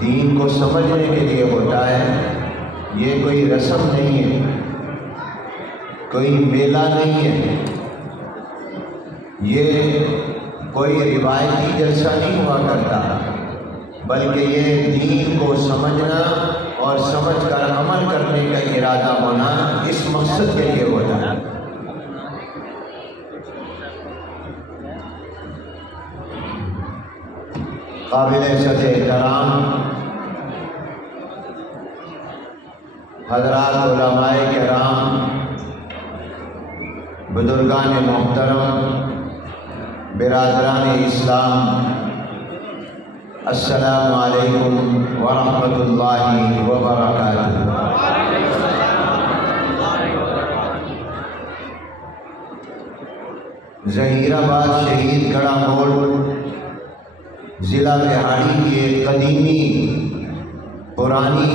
دین کو سمجھنے کے لیے ہوتا ہے۔ یہ کوئی رسم نہیں ہے، کوئی میلہ نہیں ہے، یہ کوئی روایتی جلسہ نہیں ہوا کرتا، بلکہ یہ دین کو سمجھنا اور سمجھ کر عمل کرنے کا ارادہ ہونا اس مقصد کے لیے ہوتا ہے۔ قابل عزت احترام حضرات علماء کرام، بزرگان محترم، برادران اسلام، السلام علیکم ورحمۃ اللہ وبرکاتہ۔ ظہیرآباد شہید گڑھا موڑ ضلع بہاڑی کی ایک قدیمی پرانی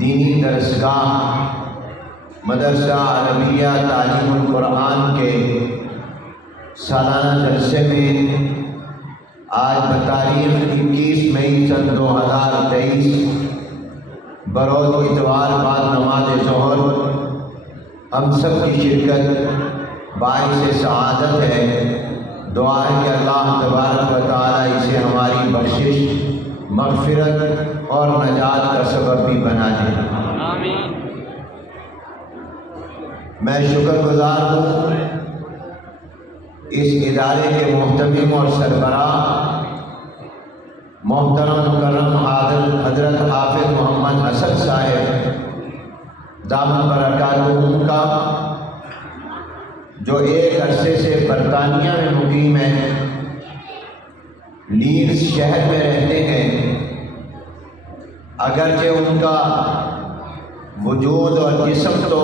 دینی درسگاہ مدرسہ عربیہ تعلیم القرآن کے سالانہ جلسے میں آج بتاریخ 21 مئی سن 2023 بروز اتوار بعد نماز ظہر ہم سب کی شرکت باعث سعادت ہے۔ دعا ہے کہ اللہ تبارک و تعالی اسے ہماری بخشش، مغفرت اور نجات کا سبب بھی بنا دے۔ آمین۔ میں شکر گزار ہوں اس ادارے کے محتمم اور سربراہ محترم مکرم حضرت حافظ محمد اسد صاحب دامن برکاتہ کا، جو ایک عرصے سے برطانیہ میں مقیم ہیں، لیڈز شہر میں رہتے ہیں۔ اگرچہ ان کا وجود اور جسم تو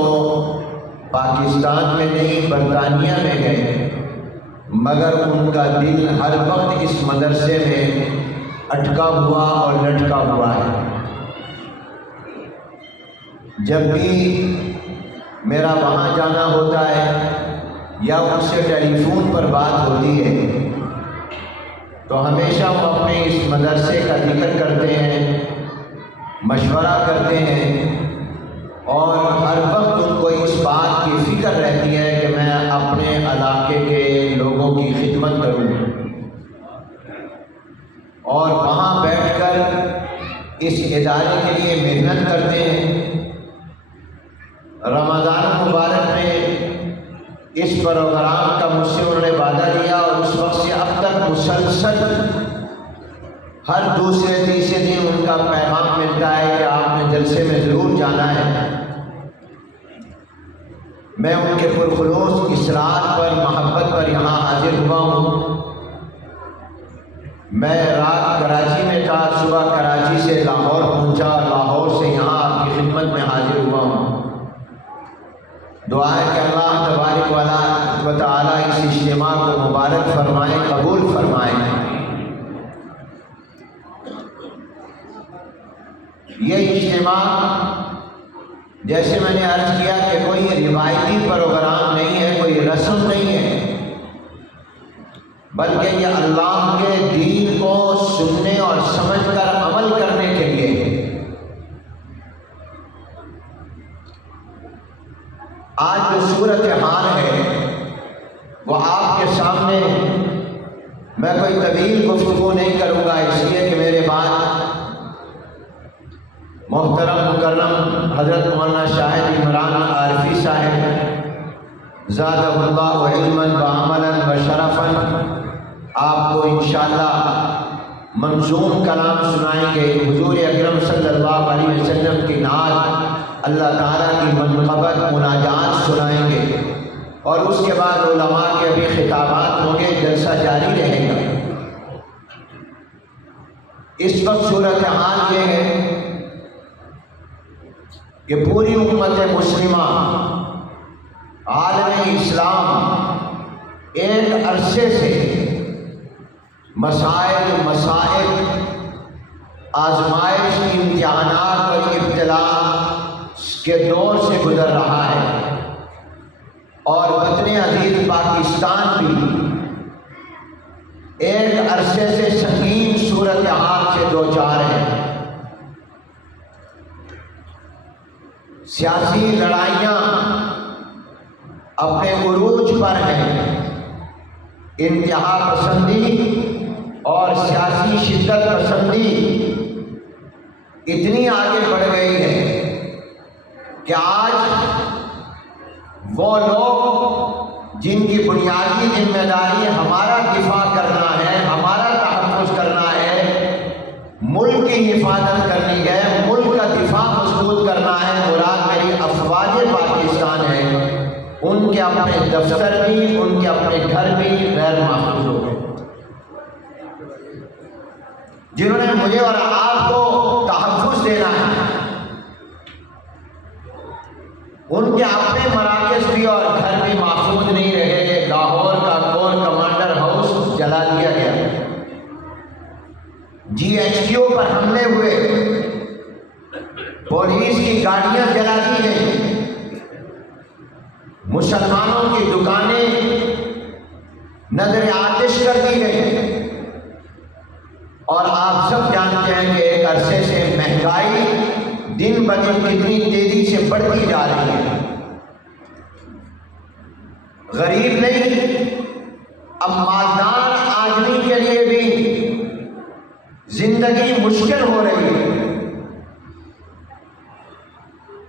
پاکستان میں نہیں برطانیہ میں ہے، مگر ان کا دل ہر وقت اس مدرسے میں اٹکا ہوا اور لٹکا ہوا ہے۔ جب بھی میرا وہاں جانا ہوتا ہے یا ان سے ٹیلی فون پر بات ہوتی ہے تو ہمیشہ وہ اپنے اس مدرسے کا ذکر کرتے ہیں، مشورہ کرتے ہیں، اور ہر وقت ان کو اس بات کی فکر رہتی ہے کہ میں اپنے علاقے کے لوگوں کی خدمت کروں، اور وہاں بیٹھ کر اس ادارے کے لیے محنت کرتے ہیں۔ رمضان مبارک میں اس پروگرام کا مجھ سے انہوں نے وعدہ لیا، اور اس وقت سے اب تک مسلسل ہر دوسرے تیسرے دن ان کا پیغام ملتا ہے کہ آپ نے جلسے میں ضرور جانا ہے۔ میں ان کے پرخلوص اصرار پر، محبت پر یہاں حاضر ہوا ہوں۔ میں رات کراچی میں تھا، صبح کراچی سے لاہور پہنچا، لاہور سے یہاں آپ کی خدمت میں حاضر ہوا ہوں۔ دعا ہے کہ اللہ تبارک و تعالی اس اجتماع کو مبارک فرمائے، قبول فرمائے۔ یہ اجتماع جیسے میں نے عرض کیا کہ کوئی روایتی پروگرام نہیں ہے، کوئی رسم نہیں ہے، بلکہ یہ اللہ کے دین کو سننے اور سمجھ کر عمل کرنے کے لیے ہے۔ آج جو صورتحال ہے وہ آپ کے سامنے، میں کوئی طویل گفتگو نہیں کروں گا، اس لیے کہ میرے بعد محترم مکرم حضرت مولانا شاہد عمران عارفی صاحب زادہ اللہ علما وعملا وشرفا آپ کو انشاءاللہ منظوم کلام سنائیں گے، حضور اکرم صلی اللہ علیہ وسلم کی نعت، اللہ تعالیٰ کی منقبت، مناجات سنائیں گے، اور اس کے بعد علماء کے ابھی خطابات ہوں گے، جلسہ جاری رہے گا۔ اس وقت صورتحال یہ ہے کہ پوری امت مسلمہ، عالم اسلام ایک عرصے سے مسائل، آزمائش، امتحانات اور ابتلا کے دور سے گزر رہا ہے، اور وطن عزیز پاکستان بھی ایک عرصے سے سنگین صورتحال سے دوچار سیاسی لڑائیاں اپنے عروج پر ہیں، انتہا پسندی اور سیاسی شدت پسندی اتنی آگے بڑھ گئی ہے کہ آج وہ لوگ جن کی بنیادی ذمہ داری ہمارا دفاع کرنا ہے، ہمارا تحفظ کرنا ہے، ملک کی حفاظت کرنی ہے، ملک کا دفاع مضبوط کرنا ہے، مراد میری افواج پاکستان ہے، ان کے اپنے دفتر بھی، ان کے اپنے گھر بھی غیر محفوظ ہو گئے۔ جنہوں نے مجھے اور آپ کو تحفظ دینا ہے، ان کے اپنے مراکز بھی اور گھر بھی محفوظ نہیں رہے۔ لاہور کا کور کمانڈر ہاؤس جلا دیا گیا، GHQ پر حملے ہوئے، پولیس کی گاڑیاں جلا دی گئی، مسلمانوں کی دکانیں نظر آتش کر دی گئی، اور آپ سب جانتے ہیں کہ ایک عرصے سے مہنگائی دن بدن کتنی تیزی سے بڑھتی جا رہی ہے۔ غریب نہیں، اب مالدار آدمی کے لیے بھی زندگی مشکل ہو رہی ہے۔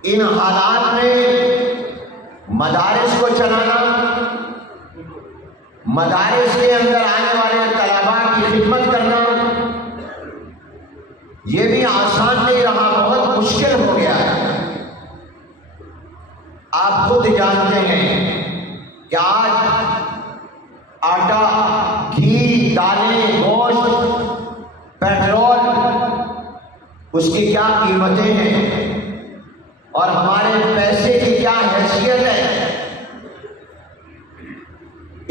ان حالات میں مدارس کو چلانا، مدارس کے اندر آنے والے طلباء کی خدمت کرنا، یہ بھی آسان نہیں رہا، بہت مشکل ہو گیا ہے۔ آپ خود جانتے ہیں کہ آج آٹا، گھی، دالیں، گوشت، پیٹرول، اس کی کیا قیمتیں ہیں اور ہمارے پیسے کی کیا حیثیت ہے۔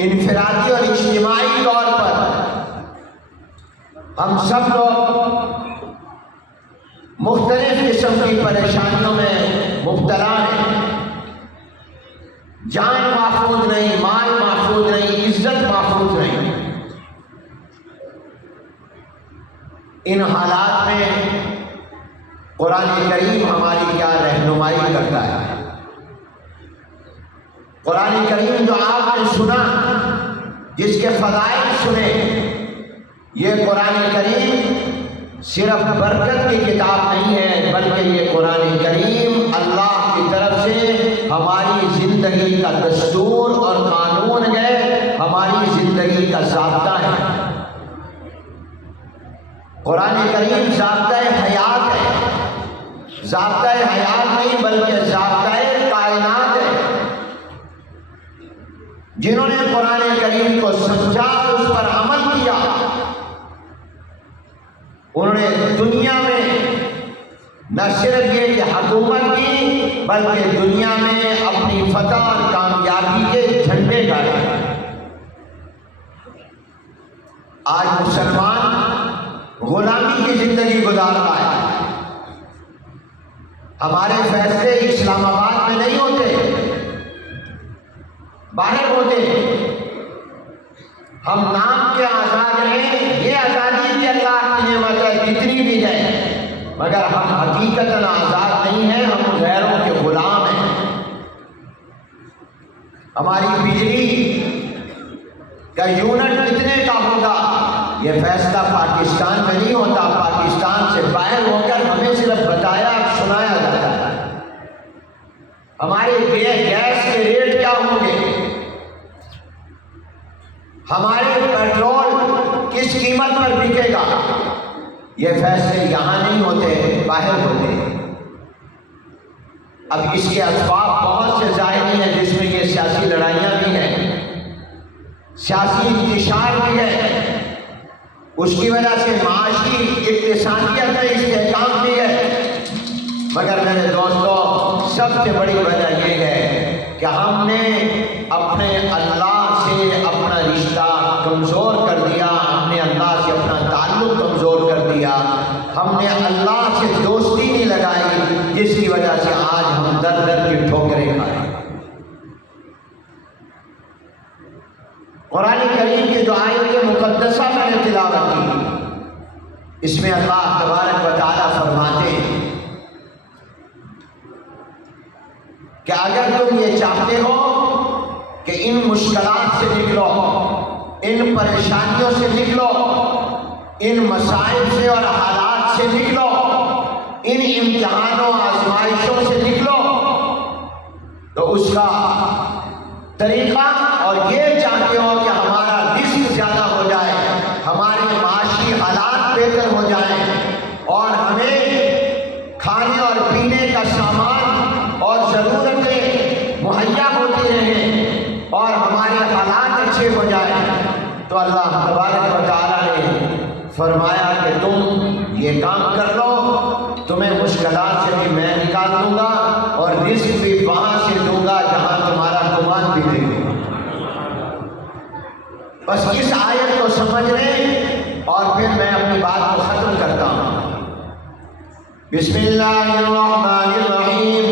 انفرادی اور اجتماعی طور پر ہم سب لوگ مختلف قسم کی پریشانیوں میں مبتلا ہیں۔ جان محفوظ نہیں، مال محفوظ نہیں، عزت محفوظ نہیں۔ ان حالات میں قرآن کریم ہماری کیا رہنمائی کرتا ہے؟ قرآن کریم جو آپ نے سنا، جس کے فضائل سنے، یہ قرآن کریم صرف برکت کی کتاب نہیں ہے، بلکہ یہ قرآن کریم اللہ کی طرف سے ہماری زندگی کا دستور اور قانون ہے، ہماری زندگی کا ضابطہ ہے۔ قرآن کریم ضابطۂ حیات ہے، ضابطۂ حیات نہیں بلکہ ضابطۂ کائنات ہے۔ جنہوں نے قرآن کریم کو سمجھا اور اس پر عمل کیا، انہوں نے دنیا میں نہ صرف یہ کہ حکومت کی، بلکہ دنیا میں اپنی فتح اور کامیابی کے جھنڈے گاڑے۔ آج مسلمان غلامی کی زندگی گزار رہا ہے۔ ہمارے فیصلے اسلام آباد میں نہیں ہوتے، باہر ہوتے ہیں۔ ہم نام کے آزاد ہیں، یہ آزادی بھی اللہ کی نعمت ہے کتنی بھی ہے، مگر ہم حقیقتاً آزاد نہیں ہیں، ہم غیروں کے غلام ہیں۔ ہماری بجلی کا یونٹ کتنے کا ہوگا، یہ فیصلہ پاکستان میں نہیں ہوتا، پاکستان سے باہر ہو کر ہمیں صرف بتایا سنایا جاتا ہے۔ ہمارے گیس کے ریٹ کیا ہوں گے، ہمارے پیٹرول کس قیمت پر بکے گا، یہ فیصلے یہاں نہیں ہوتے، باہر ہوتے ہیں۔ اب اس کے اسباب بہت سے ظاہری ہیں، جس میں یہ سیاسی لڑائیاں بھی ہیں، سیاسی انتشار بھی ہے، اس کی وجہ سے معاشی اقتصادیت میں استحکام بھی ہے، مگر میرے دوستو سب سے بڑی وجہ یہ ہے کہ ہم نے اپنے اللہ سے اپنا رشتہ کمزور کر دیا، ہم نے اللہ سے اپنا تعلق کمزور کر دیا، ہم نے اللہ سے دوستی نہیں لگائی، جس کی وجہ سے آج ہم در در کی ٹھوکریں کھائیں۔ قرآن کریم کی جو آیت مقدسہ میں نے تلاوت کی، اس میں اللہ تبارک و تعالیٰ فرماتے ہیں کہ اگر تم یہ چاہتے ہو کہ ان مشکلات سے نکلو، ان پریشانیوں سے نکلو، ان مسائل سے اور حالات سے نکلو، ان امتحانوں آزمائشوں سے نکلو، تو اس کا طریقہ اور یہ چاہتے ہو کہ ہمارا رزق زیادہ ہو جائے، ہمارے معاشی حالات بہتر ہو جائیں اور ہمیں کھانے اور پینے کا سامان اور ضرورتیں مہیا ہوتی رہیں اور ہمارے حالات اچھے ہو جائیں، تو اللہ تبارک و تعالیٰ نے فرمایا کہ تم یہ کام کر لو، تمہیں مشکلات سے بھی میں نکال دوں گا اور رزق بھی وہاں سے دوں گا جہاں تمہارا گمان بھی دے دوں گا۔ بس اس آیت کو سمجھ لیں اور پھر میں اپنی بات کو ختم کرتا ہوں۔ بسم اللہ الرحمن الرحیم،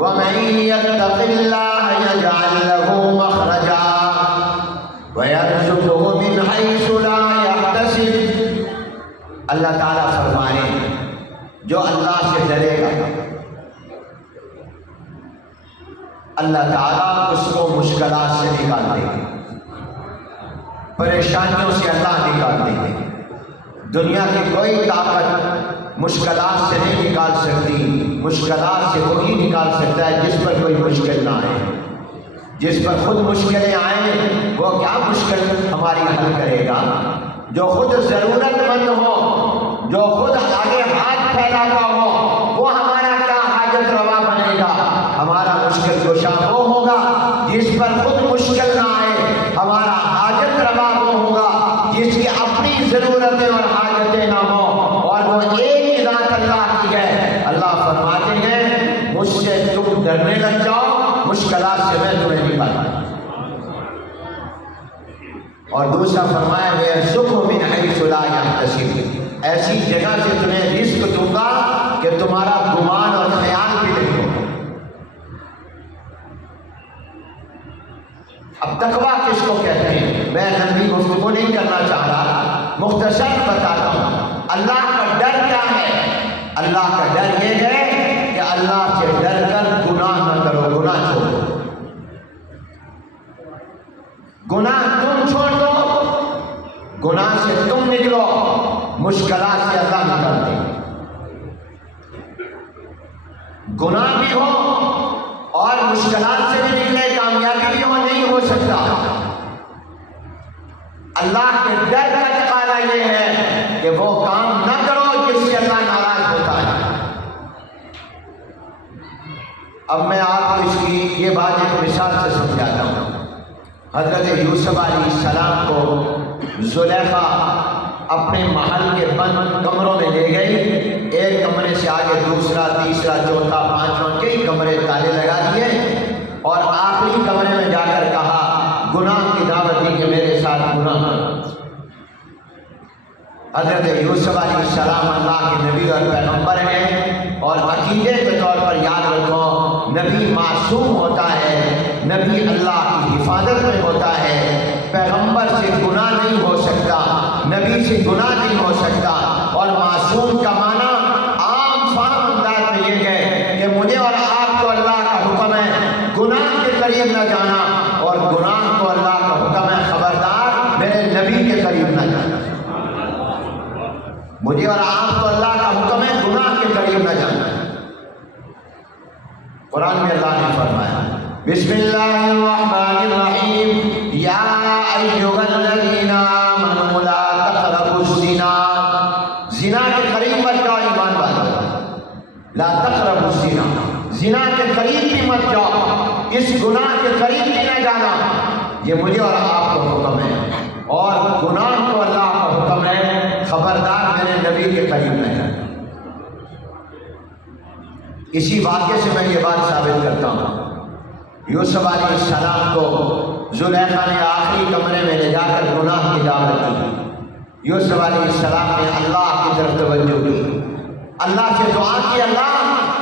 وَمَن يَتَّقِ اللَّهَ يَجْعَل لَّهُ مَخْرَجًا وَيَرْزُقْهُ مِنْ حَيْثُ لَا يَحْتَسِبُ۔ اللہ تعالیٰ فرمائے جو اللہ سے ڈرے گا اللہ تعالیٰ اس کو مشکلات سے نکال دیں گے، پریشانیوں سے اللہ نکال دیں گے۔ دنیا کی کوئی طاقت مشکلات سے نہیں نکال سکتی، مشکلات سے وہی نکال سکتا ہے جس پر کوئی مشکل نہ آئے۔ جس پر خود مشکلیں آئیں وہ کیا مشکل ہماری حل کرے گا؟ جو خود ضرورت مند ہو، جو خود آگے ہاتھ پھیلاتا ہو، وہ ہمارا کیا حاجت روا بنے گا؟ ہمارا مشکل کشا وہ ہوگا جس پر خود مشکل نہ آئے، ہمارا حاجت روا وہ ہوگا جس کی اپنی ضرورتیں اور حاجتیں نہ ہوں، اور وہ ایک ہی ذات اللہ کی ہے۔ اللہ فرماتے ہیں مجھ سے تم ڈرنے لگ جاؤ، مشکلات سے میں تمہیں نکالا۔ اور دوسرا فرمایا وَيَرْزُقْهُ مِنْ حَيْثُ لَا يَحْتَسِبُ، ایسی جگہ سے تمہیں رزق دوں گا کہ تمہارا گمان اور خیال بھی نہیں ہوگا۔ اب تقویٰ کس کو کہتے ہیں؟ میں لمبی گفتگو نہیں کرنا چاہ رہا، مختصر بتاتا ہوں۔ اللہ کا ڈر کیا ہے؟ اللہ کا ڈر یہ ہے کہ اللہ سے ڈر کر گناہ نہ کرو، گناہ چھوڑو۔ گناہ تم چھوڑ دو، گناہ سے تم نکلو، مشکلات سے اللہ نکال دے۔ گناہ بھی ہو اور مشکلات سے بھی نکلے، کامیابی بھی ہو، نہیں ہو سکتا۔ اللہ کے ڈر کا تقاضا یہ ہے کہ وہ کام نہ کرو جس سے اللہ ناراض ہوتا ہے۔ اب میں آپ کو اس کی یہ بات ایک مثال سے سمجھاتا ہوں۔ حضرت یوسف علیہ السلام کو زلیخا اپنے محل کے بند کمروں میں لے گئی، ایک کمرے سے آگے دوسرا، تیسرا، چوتھا، پانچواں، کئی کمرے تالے لگا دیے، اور آخری کمرے میں جا کر کہا، گناہ کی دعوت دی کہ میرے ساتھ گناہ کرو۔ حضرت یوسف علیہ السلام اللہ کے نبی اور پیغمبر ہیں، اور عقیدے کے طور پر یاد رکھو نبی معصوم ہوتا ہے، نبی اللہ کی حفاظت میں ہوتا ہے، پیغمبر سے گناہ نہیں ہو سکتا، نبی سے گناہ نہیں ہو سکتا۔ اور معصوم کا معنی عام فہم انداز میں یہ ہے کہ مجھے اور آپ کو اللہ کا حکم ہے گناہ کے قریب نہ جانا، اور گناہ کو اللہ کا حکم ہے خبردار میرے نبی کے قریب نہ جانا۔ مجھے اور آپ کو اللہ کا حکم ہے گناہ کے قریب نہ جانا۔ قرآن میں اللہ نے فرمایا بسم اللہ الرحمن الرحیم یا ایھا الذین آمنوا لا تقربوا الزنا، زنا کے قریب مت جاؤ ایمان والو، لا تقربوا الزنا، زنا کے قریب بھی مت جاؤ، اس گناہ کے قریب بھی نہ جانا، یہ مجھے اور آپ کو حکم ہے، اور گناہ کو اللہ کا حکم ہے خبردار میرے نبی کے قریب نہ جانا۔ اسی واقعے سے میں یہ بات ثابت کرتا ہوں، یوسف علیہ السلام کو زلیخا نے آخری کمرے میں لے جا کر گناہ کی دعوت دی۔ یوسف علیہ السلام نے اللہ کی طرف توجہ کی، اللہ سے دعا کی، اللہ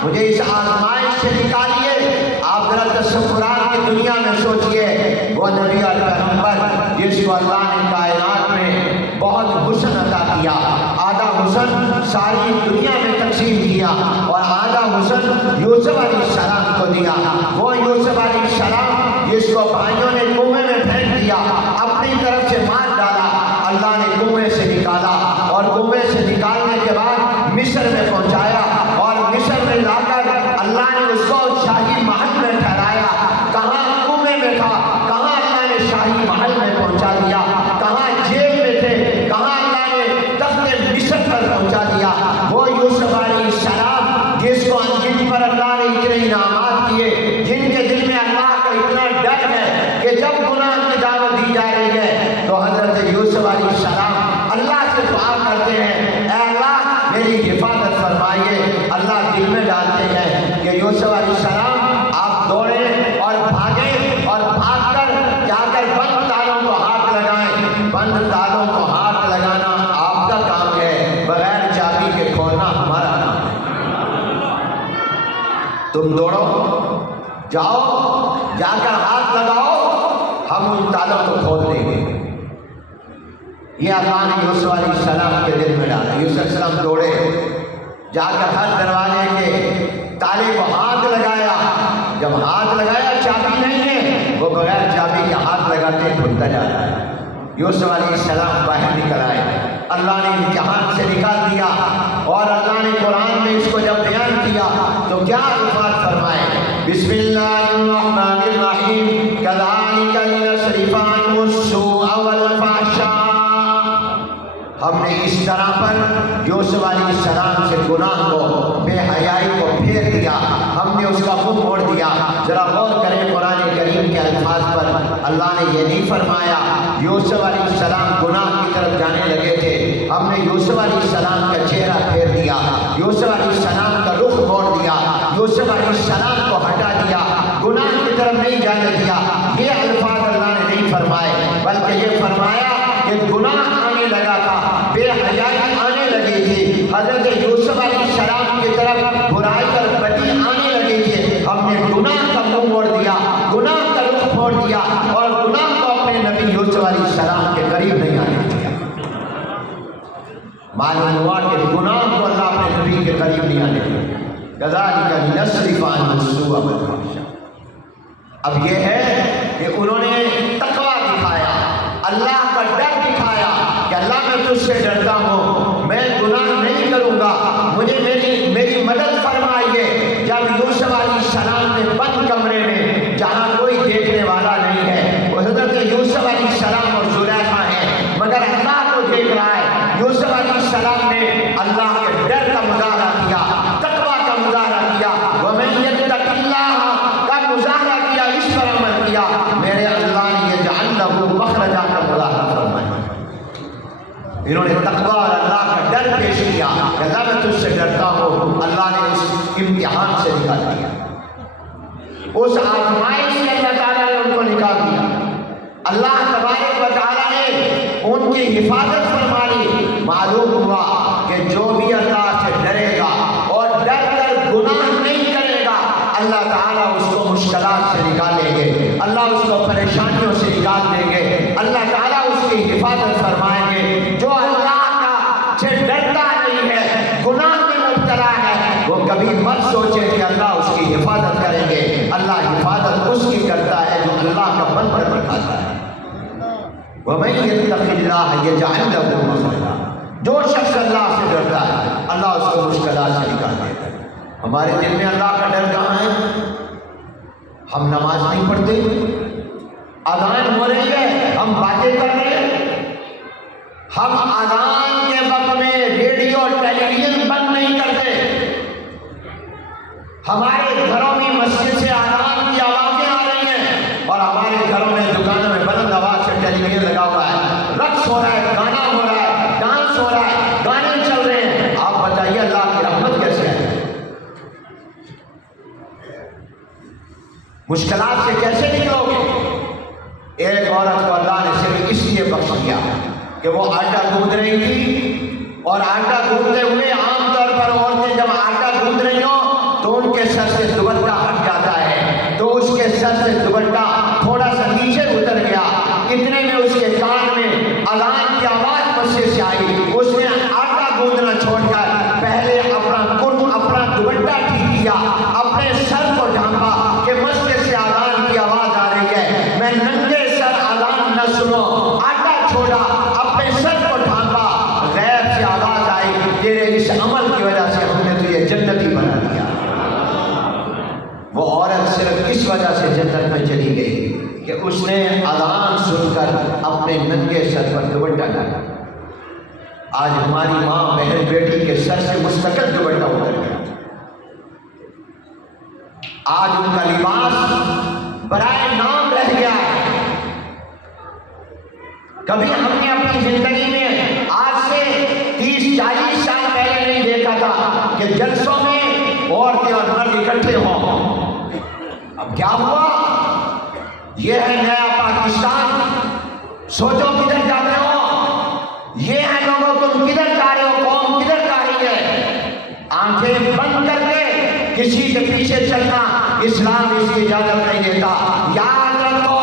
مجھے اس آزمائش سے نکالیے۔ آپ ذرا تصورات کی دنیا میں سوچئے، وہ نبی اور پیغمبر جس کو اللہ نے کائنات میں بہت حسن عطا کیا، آدھا حسن ساری دنیا میں تقسیم کیا، اور آدھا حسن یوسف علیہ السلام کو دیا. وہ یوسف علیہ السلام جس کو بھائیوں نے کنویں میں پھینک دیا, اپنی طرف سے مار ڈالا, اللہ نے کنویں سے نکالا, اور کنویں سے نکالنے کے بعد مصر میں پہنچایا, اور مصر میں لا کر اللہ نے اس کو شاہی محل میں ٹھہرایا. کہاں کنویں میں تھا, کہاں اللہ نے شاہی محل میں پہنچا دیا, کہاں جیل میں تھے, کہاں اللہ نے تخت مصر پر پہنچا دیا. وہ یوسف علیہ السلام جس کو جن پر اللہ نے اتنے انعامات کیے, جن کے دل میں اللہ کا اتنا ڈر ہے کہ جب گناہ کی دعوت دی جا رہی ہے تو حضرت یوسف علیہ السلام اللہ سے دعا کرتے ہیں, اے اللہ میری حفاظت فرمائیے. اللہ دل میں ڈالتے ہیں کہ یوسف علیہ السلام آپ دوڑیں اور بھاگیں, اور بھاگ کر جا کر بند تالوں کو ہاتھ لگائیں. بند تالوں کو ہاتھ لگانا آپ کا کام ہے, بغیر چابی کے کھولنا ہمارا کام ہے. تم دوڑو, جاؤ, جا کر ہاتھ لگاؤ, ہم ان تالوں کو کھول دیں گے. یہ اللہ نے یوسف علیہ السلام کے دل میں ڈالا. یوسف علیہ السلام دوڑے, جا کر ہر دروازے کے تالے کو ہاتھ لگایا. جب ہاتھ لگایا چابی نہیں ہے, وہ بغیر چابی کے ہاتھ لگاتے کھلتا جاتا ہے. یوسف علیہ السلام باہر نکل آئے, اللہ نے امتحان سے نکال دیا, اور اللہ نے قرآن میں اس کو جب بیان کیا تو کیا الفاظ فرمائے, بسم اللہ الرحمن الرحیم, کذالک لنصرف عنہ السوء والفحشاء. ہم نے اس طرح پر یوسف علیہ السلام سے گناہ کو, بے حیائی کو پھیر دیا, ہم نے اس کا منہ موڑ دیا. ذرا غور کریں قرآن کریم کے الفاظ پر. اللہ نے یہ نہیں فرمایا یوسف علیہ السلام گناہ کی طرف جانے لگے تھے, ہم نے یوسف علیہ السلام کا چہرہ پھیر دیا, یوسف علیہ السلام کا رخ موڑ دیا, یوسف علیہ السلام کو ہٹا دیا, گناہ کی طرف نہیں جانے دیا. یہ الفاظ اللہ نے نہیں فرمائے, بلکہ یہ فرمایا کہ گناہ آنے لگا تھا, بے حیائی آنے لگی تھی, حضرت یوسف علیہ السلام کی طرف برائی پر بدی آنے لگی تھی. ہم نے گناہ کا منہ موڑ دیا, گناہ کا رخ موڑ دیا, اور گناہ کو اپنے نبی یوسف علیہ السلام کے قریب نہیں آنے دیا. معلوم ہوا کہ گناہ کو اللہ اپنے نبی کے قریب نہیں آنے دیا. کذالک لنصرف عنہ السوء والفحشاء. اب یہ ہے کہ انہوں نے تقویٰ دکھایا, اللہ کا ڈر دکھایا کہ اللہ میں تجھ سے ڈرتا ہوں, میں گناہ نہیں کروں گا, مجھے میری مدد فرمائیے. جب یوسف علیہ السلام نے بند کمرے میں جہاں کوئی دیکھنے والا نہیں ہے, وہ حضرت یوسف علیہ السلام اور زلیخا ہیں, مگر اللہ کو دیکھ رہا ہے. یوسف علیہ السلام نے اللہ کے ڈر کا مظاہرہ کیا, تقویٰ کا مظاہرہ کیا, وَمَن يَتَّقِ اللَّهَ کا مظاہرہ کیا, اس پر عمل کیا. میرے اللہ نے يَجْعَلْ لَهُ مَخْرَجًا کا مظاہرہ فرمایا. انہوں نے تقویٰ اور اللہ کا ڈر پیش کیا کہ اللہ میں تجھ سے ڈرتا ہوں. اللہ نے اس امتحان سے نکال دیا, اس آزمائش سے اللہ تعالیٰ نے ان کو نکال دیا. اللہ تبارک و تعالیٰ نے ان کی حفاظت فرما لی. معلوم ہوا کہ جو بھی اللہ سے ڈرے گا اور ڈر کر گناہ نہیں کرے گا, اللہ تعالیٰ اس کو مشکلات سے نکالیں گے, اللہ اس کو پریشانیوں سے نکال دیں گے, اللہ تعالیٰ اس کی حفاظت فرمائیں گے. جو اللہ کا سے ڈرتا نہیں ہے, گناہ میں مبتلا ہے, وہ کبھی مت سوچے کہ اللہ اس کی حفاظت کریں گے. اللہ حفاظت اس کی کرتا ہے جو اللہ کا بندہ بناتا ہے. وَمَن يَتَّقِ اللَّهَ يَجْعَلْ لَهُ مَخْرَجًا. جو شخص اللہ سے ڈرتا ہے اللہ اس کو مشکلات سے نکال دیتا ہے. ہمارے دل میں اللہ کا ڈر کہاں ہے؟ ہم نماز نہیں پڑھتے, اذان ہو رہی ہے ہم باتیں کر رہے ہیں, ہم اذان کے وقت میں ریڈیو ٹیلی ویژن بند نہیں کرتے, ہمارے گھروں میں مسجد سے اذان کی آوازیں آ رہی ہیں, اور ہمارے گھروں میں دکانوں میں بلند آواز سے ٹیلی ویژن لگا ہوا ہے, رقص ہو رہا ہے, گانا ہو رہا ہے, ڈانس ہو رہا ہے, گانے چل رہے ہیں. آپ بتائیے اللہ کی رحمت کیسے ہے؟ مشکلات سے کیسے نکلو گے؟ ایک عورت کو اللہ نے صرف اس لیے بخش دیا کہ وہ آٹا گوندھ رہی تھی, اور آٹا گوندھتے ہوئے عام طور پر عورتیں جب آٹا گوندھ رہی ہوں تو ان کے سر سے دوپٹہ ہٹ جاتا ہے, تو اس کے سر سے دوپٹہ تھوڑا سا نیچے اتر گیا. اتنے میں اس کے کان میں اذان کی آواز مسجد سے آئی. اس نے آٹا گوندھنا چھوڑ کر پہلے اپنا دوپٹہ ٹھیک کیا, اپنے سر کو ڈھانپا, اس نے اذان سن کر اپنے ننگے سر پر دوپٹہ ڈالا۔ آج ہماری ماں بہن بیٹی کے سر سے مستقل دوپٹہ اتر گیا۔ آج ان کا لباس برائے نام رہ گیا ہے۔ کبھی ہم نے اپنی زندگی میں آج سے 30-40 سال پہلے نہیں دیکھا تھا کہ جلسوں میں عورتیں اور مرد اکٹھے ہوں۔ اب کیا ہوا؟ یہ ہے نیا پاکستان۔ سوچو کدھر جا رہے ہو؟ یہ ہے لوگوں، تم کدھر جا رہے ہو؟ قوم کدھر جا رہی ہے؟ آنکھیں بند کر کے کسی کے پیچھے چلنا اسلام اس کی اجازت نہیں دیتا۔ یاد رکھو،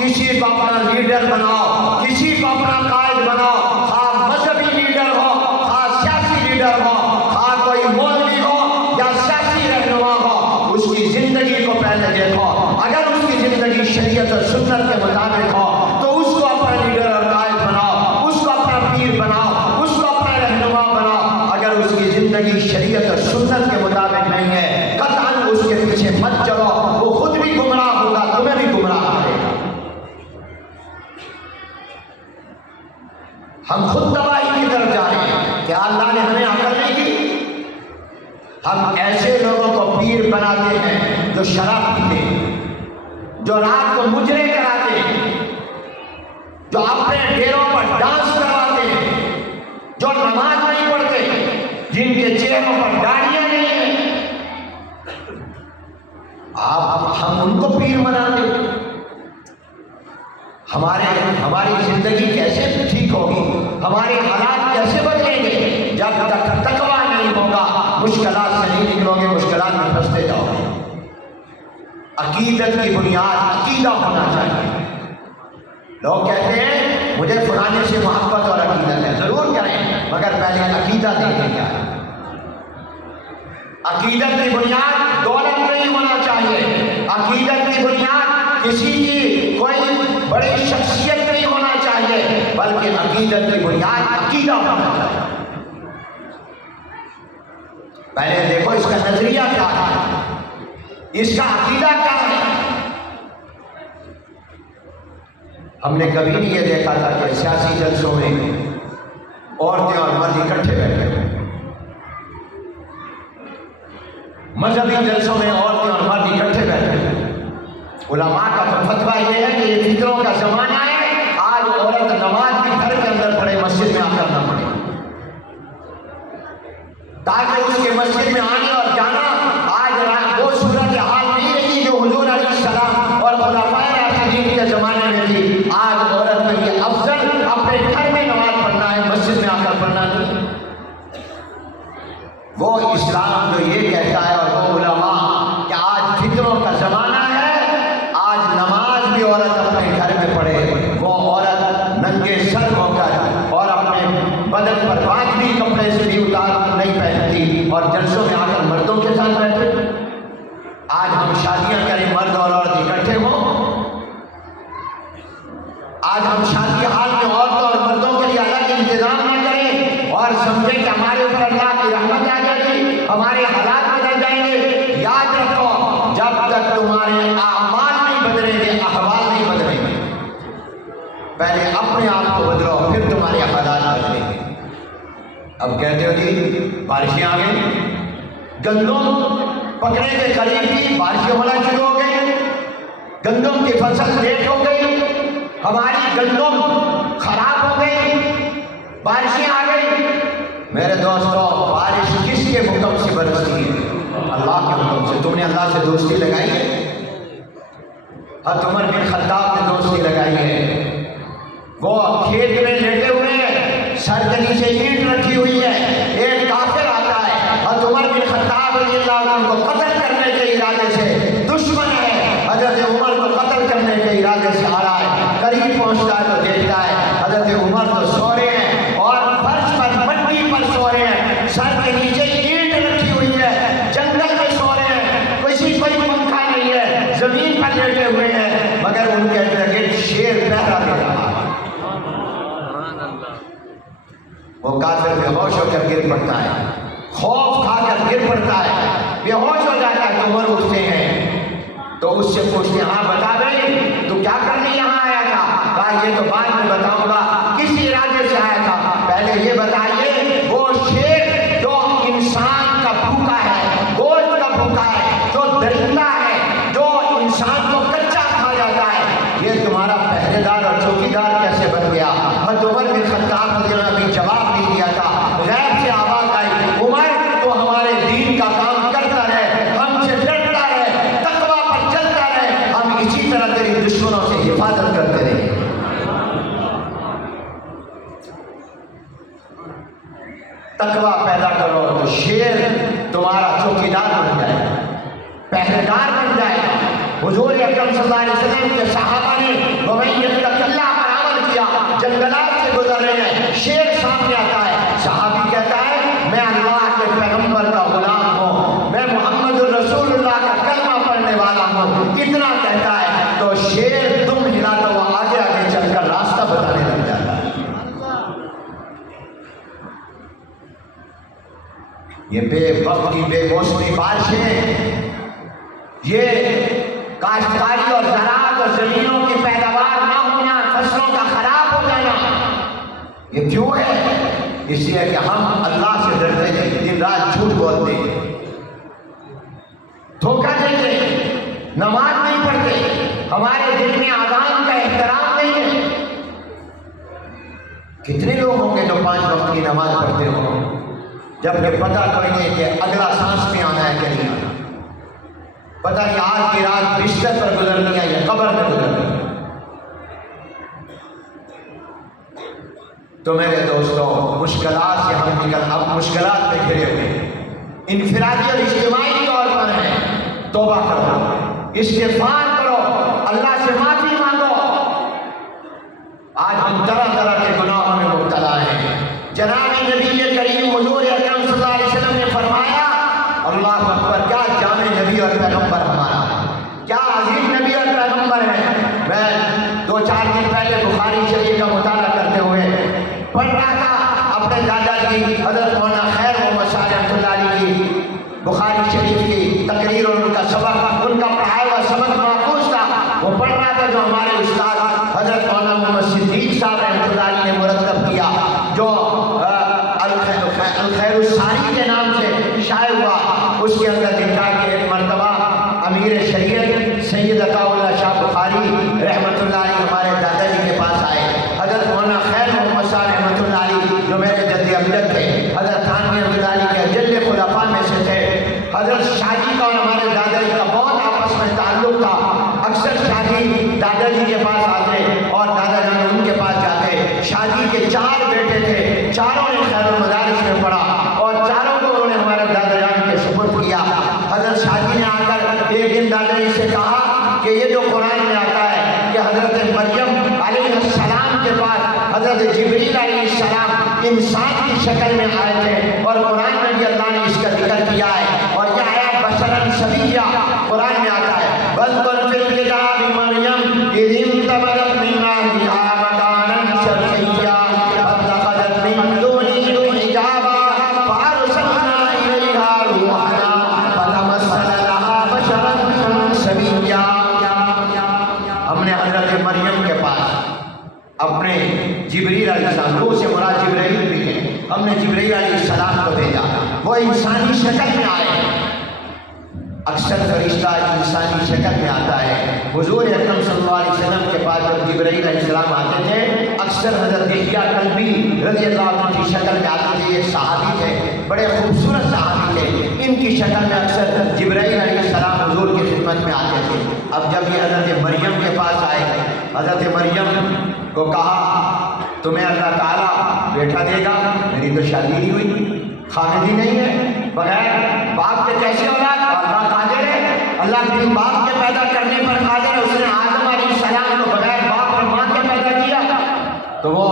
کسی کو اپنا لیڈر بناؤ، کسی کو اپنا قائد بناؤ، خواہ مذہبی لیڈر ہو، خواہ سیاسی لیڈر ہو، خواہ کوئی مولوی ہو یا سیاسی رہنما ہو، اس کی زندگی کو پہلے دیکھو۔ اگر اس کی زندگی شریعت اور سنت کے مطابق ہو تو اس کو اپنا لیڈر اور قائد بناؤ، اس کو اپنا پیر بناؤ، اس کو اپنا رہنما بناؤ۔ اگر اس کی زندگی شریعت اور سنت کے مطابق نہیں ہے، قطعاً اس کے پیچھے مت چلو، وہ خود بھی گمراہ ہوگا، تمہیں بھی گمراہ کرے گا۔ ہم خود تباہی کی طرف جا رہے ہیں۔ کیا اللہ نے ہمیں عقل نہیں دی؟ ہم ایسے لوگوں کو پیر بناتے ہیں جو شراب پیتے ہیں، جو رات کو مجرے کراتے ہیں، جو اپنے ڈیروں پر ڈانس کرواتے ہیں، جو نماز نہیں پڑھتے، جن کے چہروں پر داڑھیاں نہیں ہیں، ہم ان کو پیر بناتے ہیں۔ ہماری زندگی کیسے ٹھیک ہوگی؟ ہمارے حالات کیسے بدلیں گے جب تک تقویٰ نہیں ہوگا؟ مشکلات سے نہیں نکلو گے، مشکلات میں پھنستے جاؤ گے۔ عقیدت کی بنیاد عقیدہ ہونا چاہیے۔ لوگ کہتے ہیں مجھے فلانے سے محبت اور عقیدت ہے، ضرور کریں، مگر پہلے عقیدہ دیکھیں کیا ہے۔ عقیدت کی بنیاد دولت نہیں ہونا چاہیے، عقیدت کی بنیاد کسی کی کوئی بڑی شخصیت نہیں ہونا چاہیے، بلکہ عقیدت کی بنیاد عقیدہ ہونا چاہیے۔ پہلے دیکھو اس کا نظریہ کیا ہے، اس کا عقیدہ کیا ہے۔ ہم نے کبھی نہیں یہ دیکھا تھا کہ سیاسی جلسوں میں عورتیں اور مرد اکٹھے بیٹھے ہوئے، مذہبی جلسوں میں عورتیں اور مرد اکٹھے بیٹھے ہوئے۔ علماء کا تو فتویٰ یہ ہے کہ یہ فطروں کا زمانہ ہے، آج عورت نماز بھی گھر کے اندر پڑھے، مسجد میں آ کر نہ پڑھے، تاکہ اس کے مسجد میں آنے اور جانا آج وہ صورت حال نہیں رہی جو حضور علیہ السلام اور خلفائے راشدین کے زمانے میں تھی۔ آج عورت کے لیے افضل اپنے گھر میں نماز پڑھنا ہے، مسجد میں آ کر پڑھنا نہیں۔ وہ اسلام جو یہ کہتا ہے اور وہ علماء کہ آج فطروں کا زمانہ ہے، آج نماز بھی عورت اپنے گھر میں پڑھے، وہ عورت ننگے سر ہو کر اور اپنے بدن پر باقی کپڑے سے بھی اتار نہیں پہنتی اور جلسوں میں آ کر مردوں کے ساتھ بیٹھے۔ آج ہم شادیاں کریں، مرد اور عورت اکٹھے ہوں، آج ہم شادی حال میں عورتوں اور مردوں کے لیے الگ انتظام نہ کریں اور سمجھیں کہ ہمارے اوپر اللہ کی رحمت آ جائے گی، ہمارے حالات بدل جائیں گے۔ یاد رکھو، جب تک تمہارے اعمال نہیں بدلیں گے، احوال نہیں بدلیں گے۔ پہلے اپنے آپ کو بدلو، پھر تمہارے حالات بدلیں گے۔ اب کہتے ہو جی بارشیں آ گئی، گندم پکنے کے قریب تھی، بارشیں ہونا شروع ہو گئی، گندم کی فصل لیٹ ہو گئی، ہماری گندم خراب ہو گئی، بارشیں آ گئی۔ میرے دوستو، بارش کس کے حکم سے برستی ہے؟ اللہ کے حکم سے۔ تم نے اللہ سے دوستی لگائی ہے؟ حضرت عمر بن خطاب نے دوستی لگائی ہے۔ وہ کھیت میں لیٹے ہوئے ہیں، سر کے نیچے اینٹ رکھی ہوئی ہے، ایک کافر آتا ہے، حضرت عمر بن خطاب رضی اللہ عنہ کو قتل کرنے کے ارادے سے، دشمن ہے، حضرت عمر کو قتل کرنے کے ارادے سے آ رہا ہے، قریب پہنچتا ہے تو دیکھتا ہے حضرت عمر تو سو رہے ہیں اور فرش پر مٹی پر سو رہے ہیں، سر کے نیچے اینٹ رکھی ہوئی ہے، جنگل میں سو رہے ہیں، کوئی پنکھا نہیں ہے، زمین پر لیٹے ہوئے ہیں، مگر ان کے ارد شیر پہرا دے رہا ہے۔ وہ کافر بے ہوش ہو کر گر پڑتا ہے، خوف کھا کر گر پڑتا ہے، بے ہوش ہو جاتا ہے۔ عمر اٹھتے ہیں تو اس سے پوچھتے ہیں، ہاں بتا دیں تو کیا کرنے یہ تو بعد میں بتاؤں گا کس ارادے سے آیا تھا. پہلے یہ بتائیے وہ شیر جو انسان کا بھوکا ہے، گوشت کا بھوکا ہے، جو درندہ ہے، جو انسان کو کچا کھا جاتا ہے، یہ تمہارا پہرے دار اور چوکیدار کیسے بن گیا؟ حضرت عمر بن خطاب رضی اللہ عنہ نے جواب نہیں دیا تھا. غیب سے آواز آئی، عمر تو ہمارے دین کا کام کرتا رہے، ہم سے ڈرتا رہے، تقوی پر چلتا رہے، ہم اسی طرح تیری دشمنوں سے حفاظت کرتے رہے. تقوی پیدا کرو تو شیر تمہارا چوکیدار بن جائے، پہرے دار بن جائے. حضور اکرم صلی اللہ علیہ وسلم کے صحابہ نے وَمَن يَتَّقِ اللَّهَ پر عمل کیا. جنگلات سے گزر رہے ہیں، شیر سامنے آتا ہے، صحابی کہتا ہے میں اللہ کے پیغمبر کا غلام ہوں، میں محمد الرسول اللہ کا کلمہ پڑھنے والا ہوں. اتنا کہتا ہے تو شیر تم ہلاتا ہوا آگے آگے چل کر راستہ بتانے لگ جاتا ہے. یہ بے وقتی بے موسمی بارشیں، یہ کاشتکاری اور زراعت اور زمینوں کی پیداوار نہ ہونا، فصلوں کا خراب ہو جانا، یہ کیوں ہے؟ اس لیے کہ ہم اللہ سے ڈرتے ہیں، دن رات جھوٹ بولتے ہیں، دھوکہ دیتے، نماز نہیں پڑھتے، ہمارے دل میں اذان کا احترام نہیں ہے. کتنے لوگ ہوں گے جو 5 وقت کی نماز پڑھتے ہوں جبکہ پتہ کوئی نہیں کہ اگلا سانس میں آنا ہے کہ نہیں آنا، پتہ نہیں آج کی رات بستر پر گزرنی ہے یا قبر میں گزرنی ہے. تو میرے دوستوں، مشکلات سے ہم نکل، اب مشکلات میں گھرے ہوئے ہیں، انفرادی اور اجتماعی طور پر ہیں. توبہ کرو، استغفار کرو، اللہ سے معافی مانگو. آج ہم طرح طرح کے گناہوں میں مبتلا ہیں. جناب نبی کریم حضور اکرم صلی اللہ علیہ وسلم نے فرمایا، اللہ اکبر، کیا جامع نبی اور پیغمبر ہمارا، کیا عظیم نبی اور پیغمبر ہے. میں 2-4 دن پہلے بخاری شریف کا مطالعہ کرتے ہوئے پڑھ رہا تھا اپنے دادا جی حضرت مولانا خیر محمد صاحب رحمۃ اللہ علیہ کی بخاری شریف کی تقریر اور ان کا سبق، ان کا پڑھایا ہوا سبق محفوظ تھا، وہ پڑھ رہا تھا جو ہمارے استاد حضرت مولانا محمد صدیق صاحب رحمۃ اللہ علیہ نے مرتب کیا، جو الخیر الساری کے نام سے شائع ہوا. اس کے اندر لکھا کہ ایک مرتبہ امیر شریعت سید عطا اللہ شاہ بخاری رحمۃ اللہ علیہ ہمارے دادا جی کے پاس آئے. حضرت مولانا خیر محمد صاحب رحمۃ اللہ علیہ جو میرے جد امجد تھے، حضرت تھانوی رحمۃ اللہ علیہ کے اجل خلفاء میں سے تھے. حضرت شاہ جی کا اور ہمارے دادا جی کا بہت آپس میں تعلق تھا. اکثر شاہ جی دادا جی کے پاس آتے اور دادا جان ان کے پاس جاتے. شاہ جی کے 4 بیٹے تھے، چاروں نے خیر المدارس میں پڑھا اور چاروں کو انہوں نے ہمارے دادا جان کے سپرد کیا. حضرت شاہ جی نے آ کر ایک دن دادا جی سے کہا کہ یہ جو قرآن میں آتا ہے کہ حضرت مریم علیہ السلام کے پاس حضرت جبریل علیہ السلام انسان کی شکل میں آئے تھے اور قرآن میں بھی اللہ نے اس کا ذکر کیا ہے اور یہ آیا بشرا سویا، قرآن میں آتا ہے وَاذْكُرْ فِي الْكِتَابِ مَرْيَمَ إِذِ انتَبَذَتْ مِنْ أَهْلِهَا مَكَانًا شَرْقِيًّا فَاتَّخَذَتْ مِن دُونِهِمْ حِجَابًا فَأَرْسَلْنَا إِلَيْهَا رُوحَنَا فَتَمَثَّلَ لَهَا بَشَرًا سَوِيًّا. ہم نے حضرت مریم کے پاس اپنے جبریل علیہ السلام، روح سے مراد جبرائیل بھی ہے، ہم نے جبرائیل علیہ السلام کو بھیجا، وہ انسانی شکل میں آئے. اکثر فرشتہ انسانی شکل میں آتا ہے. حضور اکرم صلی اللہ علیہ وسلم کے پاس جب جبرائیل علیہ السلام آتے تھے، اکثر حضرت دحیہ کلبی رضی اللہ عنہ کی شکل میں آتے تھے. ایک صحابی تھے، بڑے خوبصورت صحابی تھے، ان کی شکل میں اکثر جبرائیل علیہ السلام حضور کی خدمت میں آتے تھے. اب جب یہ حضرت مریم کے پاس آئے، حضرت مریم کو کہا تمہیں اللہ تعالیٰ بیٹا دے گا، میری تو شادی نہیں ہوئی، خامدی نہیں ہے، بغیر باپ کے کیسے اولاد؟ اللہ قادر ہے، اللہ بن باپ کے پیدا کرنے پر قادر ہے. اس نے آدم علیہ السلام کو بغیر باپ اور ماں کے پیدا کیا، تو وہ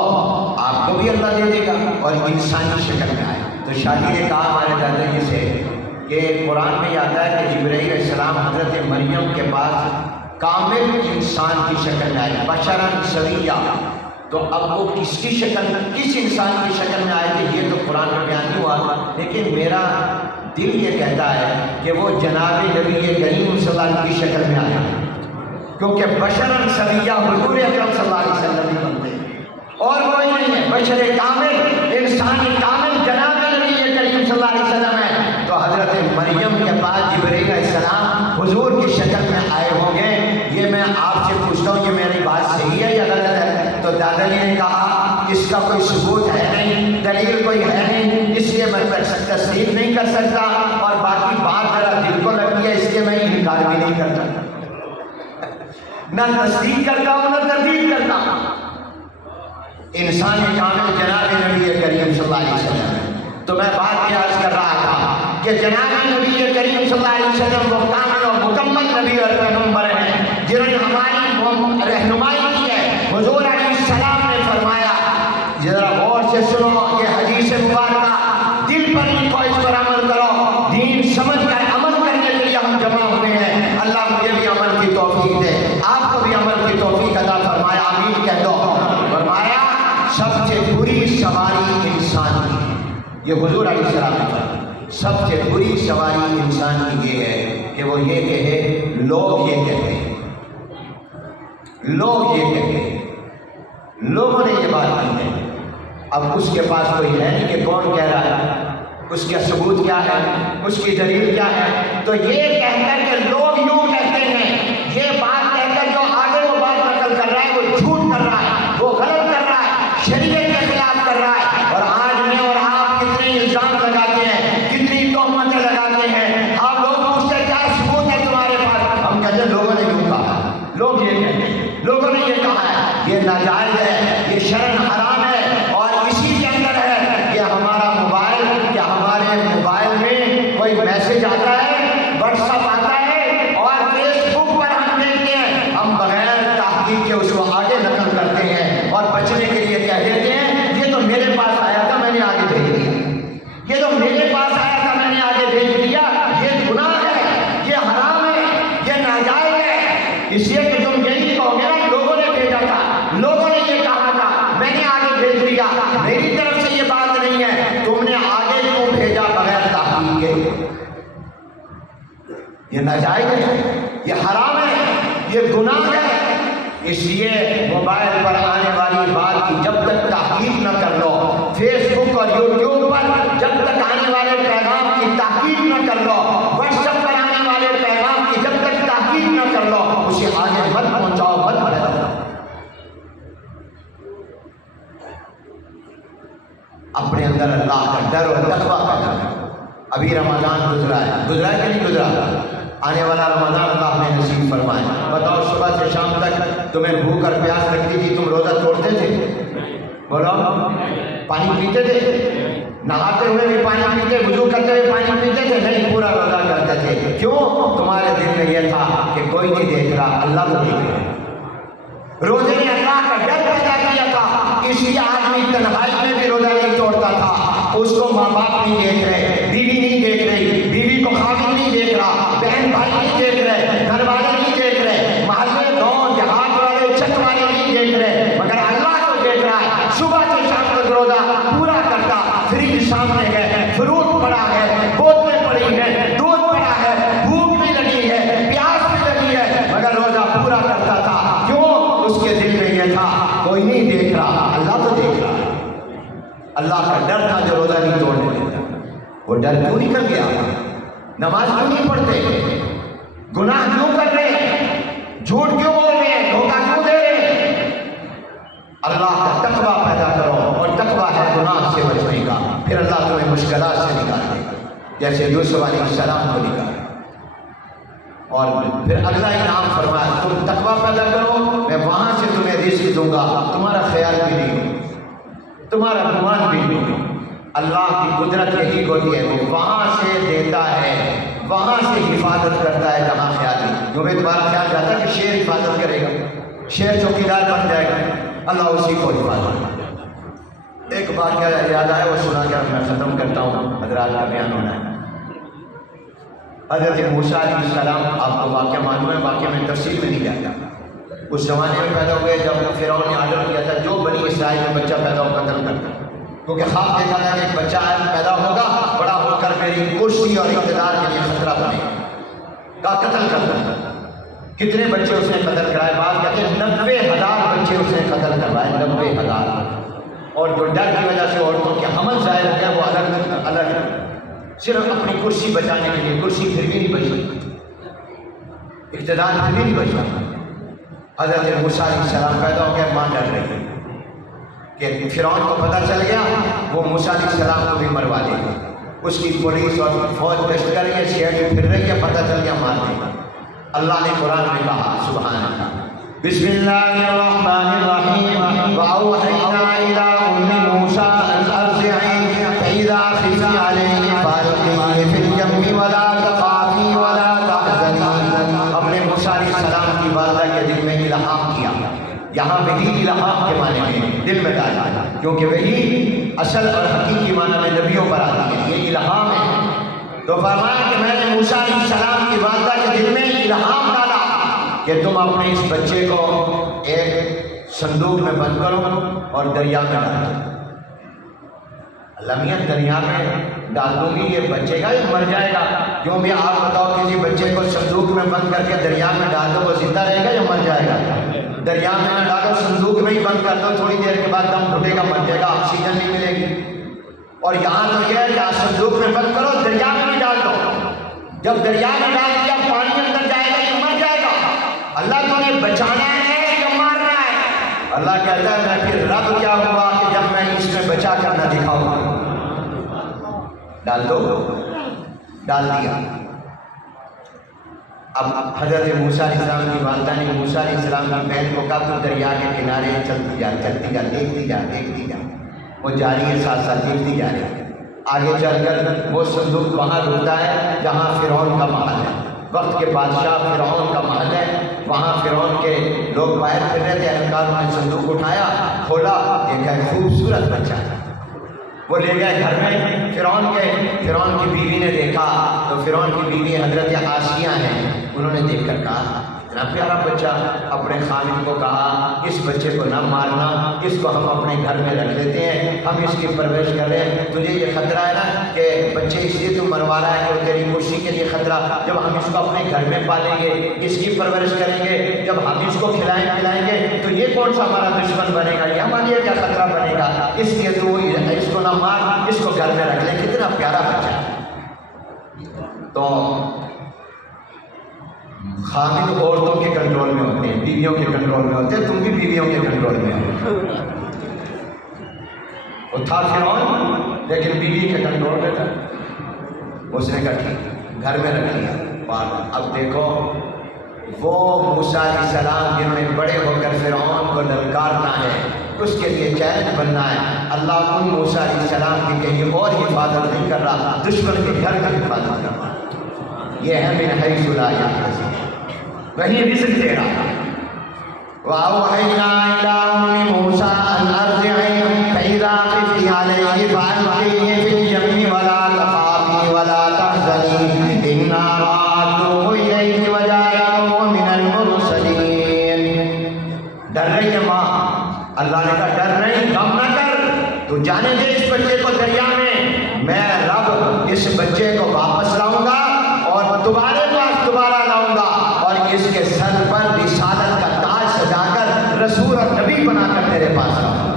آپ کو بھی اللہ دے دے گا اور انسانی شکل میں آئے. تو شادی نے کہا ہمارے دادا جی سے کہ قرآن میں یہ آتا ہے کہ جبرائیل علیہ السلام حضرت مریم کے پاس کامل انسان کی شکل میں آئے، بشرا سویا. تو اب وہ کس کی شکل میں، کس انسان کی شکل میں آئے تھے یہ تو قرآن میں بیان نہیں ہوا، لیکن میرا دل یہ کہتا ہے کہ وہ جناب نبی کریم صلی اللہ علیہ وسلم کی شکل میں آیا. کیونکہ بشرن سویہ حضور اکرم صلی اللہ علیہ وسلم ہی بنتے ہیں اور کوئی نہیں ہے. بشر کامل، انسان کامل جناب نبی کریم صلی اللہ علیہ وسلم ہے. تو حضرت مریم کے بعد جبرائیل علیہ السلام حضور کی شکل میں آئے ہوں گے. یہ میں آپ سے پوچھتا ہوں کہ میری بات صحیح ہے یا غلط ہے؟ تو دادا جی نے کہا اس کا کوئی ثبوت ہے نہیں، دلیل کوئی ہے نہیں، اس لیے میں تصدیق نہیں کر سکتا، اور باقی بات ذرا دل کو لگتی ہے اس لیے میں انکار بھی نہیں کرتا، نہ تصدیق کرتا ہوں نہ تردید کرتا ہوں. انسان کامل جناب نبی کریم صلی اللہ علیہ وسلم ہے. تو میں بات کی عرض کر رہا تھا کہ جناب نبی کریم صلی اللہ علیہ وسلم وہ کامل اور مکمل نبی اور پیغمبر ہیں جنہوں نے ہماری رہنمائی کی ہے. حضور علیہ السلام نے فرمایا، ذرا غور سے سنو یہ حدیث مبارکہ، دل پر لکھو، اس پر عمل کرو. دین سمجھ کر عمل کرنے کے لیے ہم جمع ہوئے ہیں. اللہ مجھے بھی عمل کی توفیق دے، آپ کو بھی عمل کی توفیق عطا فرمایا. آمین کہہ دو. فرمایا سب سے بری سواری انسان کی، یہ حضور علیہ السلام نے فرمایا، سب سے بری سواری انسان کی یہ ہے کہ وہ یہ کہے لوگ یہ کہتے ہیں، لوگ یہ کہتے ہیں، لوگوں نے یہ بات کی ہے. اب اس کے پاس کوئی ہے نہیں کہ کون کہہ رہا ہے، اس کا ثبوت کیا ہے، اس کی دلیل کیا ہے. تو یہ کہہ کر کہ لوگ یوں کہتے ہیں، یہ بات کہہ کر جو آگے وہ بات نقل کر رہا ہے وہ جھوٹ کر رہا ہے، وہ غلط کر رہا ہے، شریعت کے خلاف کر رہا ہے. اور آج میں اور آپ کتنے الزام لگاتے ہیں، کتنی تہمتیں لگاتے ہیں. آپ لوگ پوچھتے ہیں کیا ثبوت ہے تمہارے پاس؟ ہم کہتے ہیں لوگوں نے یوں کہا، لوگ یہ کہتے ہیں، لوگوں نے یہ کہا ہے، یہ ناجائز ہے، یہ شرعاً حرام ہے. اور اسی کے اندر ہے کہ ہمارا موبائل، کیا ہمارے موبائل میں کوئی میسج آتا ہے، واٹس ایپ آتا ہے اور فیس بک پر ہم دیکھتے ہیں، ہم بغیر تحقیق کے اس کو آگے نقل کرتے ہیں اور بچنے کے لیے کہہ دیتے ہیں یہ تو میرے پاس آیا تھا میں نے آگے بھیج دیا، یہ تو میرے پاس آیا تھا میں نے آگے بھیج دیا. یہ گناہ ہے، یہ حرام ہے، یہ ناجائز ہے. اس لیے کہ تم یہی کہو گے نا لوگوں نے بھیجا تھا، لوگوں نے یہ کہا تھا، میں نے آگے بھیج دیا، میری طرف سے یہ بات نہیں ہے. تم نے آگے کیوں بھیجا بغیر تحقیق کے؟ یہ ناجائز ہے، یہ حرام ہے، یہ گناہ ہے. اس لیے موبائل پر آنے والی بات کی جب تک تحقیق نہ کر لو، فیس بک اور یوٹیوب پر جب تک آنے والے پیغام کی تحقیق نہ کر لو، واٹس ایپ پر آنے والے پیغام کی جب تک تحقیق نہ کر لو، اسے آگے مت پہنچاؤ، مت پھیلاؤ. اپنے اندر اللہ کا ڈر اور تقویٰ پیدا کرو. ابھی رمضان گزرا ہے، گزرا ہے کہ نہیں گزرا؟ آنے والا رمضان اللہ نے نصیب فرمائے. بتاؤ صبح سے شام تک تمہیں بھوک اور پیاس لگتی تھی، تم روزہ توڑتے تھے؟ بولو. پانی پیتے تھے؟ نہاتے ہوئے بھی پانی پیتے، وضو کرتے ہوئے پانی پیتے تھے؟ نہیں، پورا روزہ کرتے تھے. کیوں؟ تمہارے دل میں یہ تھا کہ کوئی نہیں دیکھ رہا، اللہ کو دیکھ رہا ہے. روزے نے اللہ کا ڈر پیدا کیا تھا، اس لیے آدمی تنہائی میں بھی روزہ نہیں توڑتا تھا. اس کو ماں باپ نہیں دیکھ رہے، بیوی نہیں دیکھ رہی، بیوی کو خاوند نہیں دیکھ رہا، بہن بھائی نہیں دیکھ رہے، گھر والے نہیں دیکھ رہے، محلے گاؤں دیہات والے چھت والے نہیں دیکھ رہے، مگر اللہ کو دیکھ رہا ہے. صبح سے شام تک روزہ پورا کرتا، فریج سامنے ہے، فروٹ پڑا ہے، بوتلیں پڑی ہیں، دودھ پڑا ہے، بھوک بھی لگی ہے، پیاس بھی لگی ہے، مگر روزہ پورا کرتا تھا. کیوں؟ اس کے دل میں یہ تھا کوئی نہیں دیکھ رہا، اللہ تو دیکھ رہا ہے. اللہ کا ڈر تھا جو روزہ نہیں توڑنے دیتا. وہ ڈر کیوں نکل گیا؟ نماز کیوں نہیں پڑھتے؟ گناہ کیوں کر رہے؟ جھوٹ کیوں بول رہے؟ دھوکہ کیوں دے رہے؟ اللہ کا تقویٰ پیدا کرو، اور تقویٰ ہے گناہ سے بچنے کا. پھر اللہ تمہیں مشکلات سے نکال دے گا، جیسے یوسف علیہ السلام کو نکالا. اور پھر اگلا انعام فرمایا تم تقویٰ پیدا کرو، میں وہاں سے تمہیں رزق دوں گا، تمہارا خیال بھی نہیں ہو، تمہارا گمان بھی نہیں ہو. اللہ کی قدرت یہی ہوتی ہے، وہ وہاں سے دیتا ہے، وہاں سے حفاظت کرتا ہے جہاں خیال نہیں. جو میں تمہارا خیال جاتا ہے کہ شیر حفاظت کرے گا، شیر چوکیدار بن جائے گا، اللہ اسی کو حفاظت کرے گا. ایک بات کیا یاد آیا وہ سنا کر میں ختم کرتا ہوں، حضرات کا بیان ہونا ہے. حضرت موسیٰ علیہ السلام، آپ کو واقعہ معلوم ہے، واقعہ میں تفصیل میں نہیں جاتا. اس زمانے میں پیدا ہوئے جب فرعون نے آرڈر کیا تھا جو بنی اسرائیل میں بچہ پیدا ہو قتل کرتا، کیونکہ خواب دیکھا تھا کہ ایک بچہ پیدا ہوگا، بڑا ہو کر میری کرسی اور اقتدار کے لیے خطرہ بنے گا، قتل کرتا. کتنے بچے اس نے قتل کرائے؟ بعض کہتے ہیں 90,000 بچے اس نے قتل کروائے، 90,000۔ اور جو ڈر کی وجہ سے عورتوں کے حمل ظاہر ہو گیا وہ الگ صرف اپنی کرسی بچانے کے لیے، کرسی پھر بھی نہیں بچی، اقتدار پھر بھی نہیں بچا۔ حضرت موسیٰ علیہ السلام پیدا ہو گیا، ماں ڈر رہی کہ فرعون کو پتہ چل گیا وہ موسیٰ علیہ السلام کو بھی مروا دے گا، اس کی پولیس اور فوج گشت کر کے شہر میں پھر رہی ہے، پتہ چل گیا مار دے گا۔ اللہ نے قرآن میں کہا سبحان اللہ، بسم اللہ الرحمن الرحیم، وَأَوْحَيْنَا إِلَىٰ أُمِّ مُوسَىٰ أَنْ أَرْضِعِهِ فَإِذَا خِفْتِ عَلَيْهِ فَأَلْقِيهِ فِي الْيَمِّ وَلَا تَخَافِي وَلَا تَحْزَنِي۔ ہم نے موسیٰ علیہ السلام کی والدہ کے دل میں الہام کیا، یہاں وہی الہام کے معنی میں دل میں ڈالا، کیونکہ وہی اصل اور حقیقی معنی میں نبیوں پر آتی ہے، یہ الہام ہے۔ تو فرمایا کہ میں نے موسیٰ علیہ السلام کی والدہ کے دل میں الہام ڈالا کہ تم اپنے اس بچے کو ایک صندوق میں بند کرو اور دریا میں ڈال دو۔ اللہ میاں دریا میں ڈال دوں گی یہ بچے گا یہ مر جائے گا؟ کیوں بھی آپ بتاؤ کسی بچے کو صندوق میں بند کر کے دریا میں ڈال دو وہ زندہ رہے گا یا مر جائے گا؟ دریا میں نہ ڈالو، صندوق میں ہی بند کر دو، تھوڑی دیر کے بعد دم گھٹے گا، مر جائے گا، آکسیجن نہیں ملے گی۔ اور یہاں تو یہ ہے کہ آپ صندوق میں بند کرو، دریا میں بھی ڈال دو۔ جب دریا میں ڈال دیا پانی اندر جائے گا یا مر جائے گا؟ اللہ تو نے بچانا ہے یا مارنا ہے؟ اللہ کہتا ہے میں پھر رب کیا ہوا کہ جب میں اس میں بچا کر نہ دکھاؤں۔ ڈال دو، ڈال دیا۔ اب حضرت موسیٰ علیہ السلام کی والدہ نے موسیٰ علیہ السلام کی بہن کو کہا تو دریا کے کنارے چلتی جا، دیکھتی جا، وہ جاری ہے ساتھ ساتھ دیکھتی جا رہی ہے۔ آگے چل کر وہ صندوق وہاں رکتا ہے جہاں فرعون کا محل ہے، وقت کے بادشاہ فرعون کا محل ہے، وہاں فرعون کے لوگ باہر پھر رہے تھے، اہلکاروں نے صندوق اٹھایا، کھولا، دیکھا خوبصورت بچہ ہے، وہ لے گئے گھر میں۔ فرعون کی بیوی نے دیکھا تو فرعون کی بیوی حضرت آسیہ ہیں، انہوں نے دیکھ کر کہا اتنا پیارا بچہ، اپنے خامد کو کہا اس بچے کو نہ مارنا، اس کو ہم اپنے گھر میں رکھ لیتے ہیں، ہم اس کی پرورش کر رہے ہیں، تجھے یہ خطرہ ہے نا کہ بچے اس لیے تو مروا رہا ہے کہ وہ تیری کرسی کے لیے خطرہ، جب ہم اس کو اپنے گھر میں پالیں گے، اس کی پرورش کریں گے، جب ہم اس کو کھلائیں پلائیں گے تو یہ کون سا ہمارا دشمن بنے گا، یہ ہمارے لیے کیا خطرہ بنے گا، اس لیے تو اس کو نہ مار، اس کو گھر میں رکھ لیں۔ کتنا پیارا بچہ ہے۔ تو خامد عورتوں کے کنٹرول میں ہوتے ہیں، بیویوں کے کنٹرول میں ہوتے ہیں، تم بھی بیویوں کے کنٹرول میں ہو۔ وہ تھا فرعون لیکن بیوی کے کنٹرول میں تھا، اس نے کہا ٹھیک گھر میں رکھ لیا۔ اب دیکھو وہ موسیٰ علیہ السلام جنہوں نے بڑے ہو کر فرعون کو للکارنا ہے، اس کے لیے چیلنج بننا ہے، اللہ ان موسیٰ علیہ السلام کی کہیں اور حفاظت نہیں کر رہا، دشمن کے گھر کی حفاظت کر رہا۔ یہ ہے من حیث لا یحتسب، وہی رزق دے رہا۔ وَأَوْحَيْنَا إِلَىٰ أُمِّ مُوسَىٰ أَنْ أَرْضِعِهِ فَإِذَا خِفْتِ عَلَيْهِ فَأَلْقِيهِ فِي الْيَمِّ وَلَا تَخَافِي وَلَا تَحْزَنِي إِنَّا رَادُّوهُ إِلَيْكِ وَجَاعِلُوهُ مِنَ الْمُرْسَلِينَ۔ ڈر رہی ہے ماں، اللہ نے کہا ڈر نہیں، غم نہ کر، تو جانے دے اس بچے کو دریا میں رب اس بچے کو واپس لاؤں گا اور تمہارے پاس دوبارہ لاؤں گا، اور اس کے سر پر رسالت کا تاج سجا کر رسول اور نبی بنا کر تیرے پاس لاؤں گا۔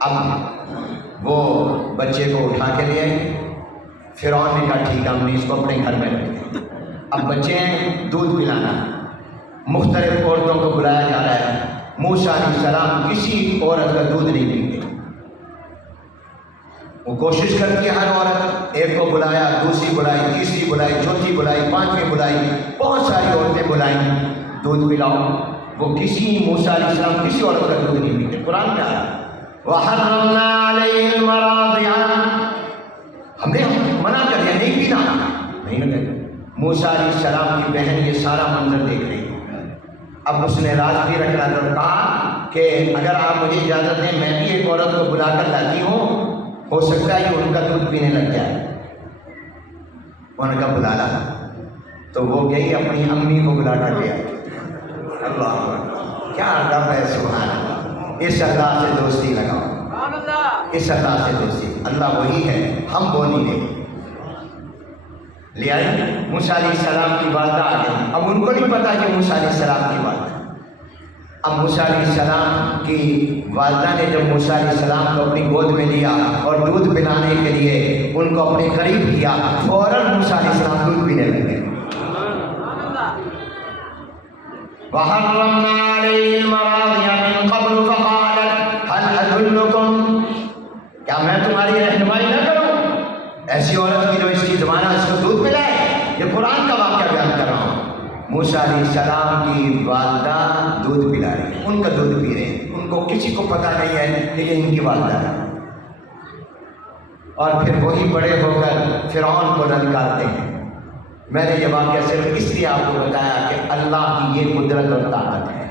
اب وہ بچے کو اٹھا کے لیے فرعون نے کہا ٹھیک ہے ہم نے اس کو اپنے گھر میں رکھتے ہیں۔ اب بچے ہیں دودھ پلانا، مختلف عورتوں کو بلایا جا رہا ہے، موسیٰ علیہ السلام کسی عورت کا دودھ نہیں پیتے، وہ کوشش کرتی ہے ہر عورت، ایک کو بلایا، دوسری بلائی، تیسری بلائی، چوتھی بلائی، پانچویں بلائی، بہت ساری عورتیں بلائیں دودھ پلاؤ، وہ کسی موسیٰ علیہ السلام کسی عورت کا دودھ نہیں پیتے۔ قرآن میں آیا وَحَرَّمْنَا عَلَيْهِ الْمَرَاضِعَ، ہم نے منع کر دیا نہیں پینا، نہیں نہ کہتے۔ موسیٰ علیہ السلام کی بہن یہ سارا منظر دیکھ رہی، اب اس نے راز بھی رکھنا تھا، کہا کہ اگر آپ مجھے اجازت دیں میں بھی ایک عورت کو بلا کر لاتی ہوں، ہو سکتا ہے کہ ان کا دودھ پینے لگ جائے۔ ان کا بلا لا تو وہ گئی اپنی امی کو بلا کر لیا۔ اللہ کیا ادب ہے، سبحان اللہ، اس اللہ سے دوستی لگاؤ۔ اس اللہ سے دوستی. اللہ وہی ہے, ہم وہ نہیں ہیں. لے آئی موسیٰ علیہ السلام کی والدہ آ گئی. اب ان کو نہیں پتا کہ موسیٰ علیہ السلام کی والدہ. اب موسیٰ علیہ السلام کی والدہ نے جب موسیٰ علیہ السلام کو اپنی گود میں لیا اور دودھ پلانے کے لیے ان کو اپنے قریب کیا, فوراً موسیٰ علیہ السلام دودھ پینے لگے. وَحَرَّمْنَا عَلَيْهِ الْمَرَاضِعَ مِنْ قَبْلُ فَقَالَتْ هَلْ أَدُلُّكُمْ, کیا میں تمہاری رہنمائی نہ کروں؟ ایسی عورت کی جو اس کی زمانہ اس کو دودھ پلائے. یہ قرآن کا واقعہ بیان کر رہا ہوں. موسیٰ علیہ السلام کی والدہ دودھ پلا رہی, ان کا دودھ پی رہے ہیں. ان کو کسی کو پتہ نہیں ہے کہ یہ ان کی والدہ ہے. اور پھر وہی بڑے ہو کر فرعون کو للکارتے ہیں. میں نے یہ واقعہ صرف اس لیے آپ کو بتایا کہ اللہ کی یہ قدرت اور طاقت ہے.